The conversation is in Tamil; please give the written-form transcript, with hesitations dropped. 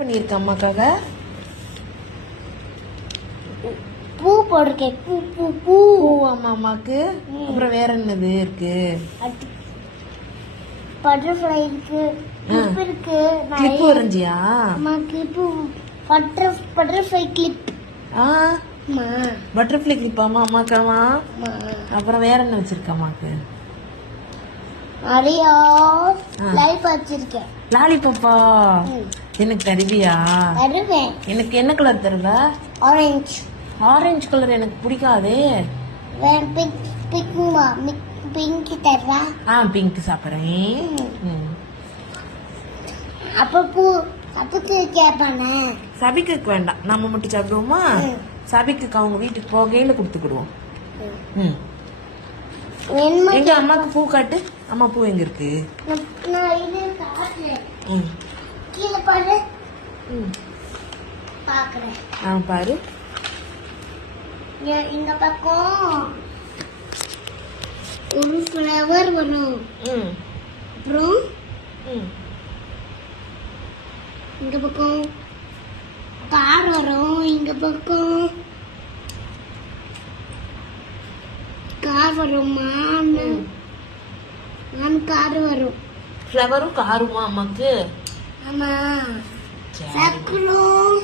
பண்ணிருக்க அம்மாக்காக பூ போட்டிருக்கேன். பூ பூ பூ அம்மா அம்மாக்கு. அப்புறம் வேற என்னது இருக்கு? பட்டர்ஃப்ளை இருக்கு, கிளிப் இருக்கு. கிளிப் வரைஞ்சியா? அம்மா clip, butterfly clip. Butterfly clip அம்மாக்காமா. அப்புறம் வேற என்ன வச்சிருக்க அம்மாக்கு? நிறைய லாலிபாப் வச்சிருக்கேன். லாலிபாப்பா? எனக்கு தருவியா? தருவேன். எனக்கு என்ன கலர் தருவ? ஆரஞ்சு. ஆரஞ்சு கலர் எனக்கு பிடிக்காதே. பிங்க் தருவா? பிங்க் சாப்பிடுறேன். அப்ப பூ சபிக்கு கேட்பானே. சபிக்கு வேண்டாம், நம்ம மட்டும் சாப்பிடுவோமா? சபிக்கு அவங்க வீட்டுக்கு போகையில கொடுத்துக்கிடுவோம். எங்க அம்மாக்கு பூ காட்டு. அம்மா பூ எங்க இருக்கு? கீழே பாரு. பாக்குறேன். பாரு. இந்த பக்கம் ஒரு ஃப்ளவர் வரும். அப்புறம் இந்த பக்கம் கார் வரும். இந்த பக்கம் கார் வரும். மான் கார் வரும். ஃப்ளவரும் காருமா அம்மாக்கு? ஆமா. சக்கரம்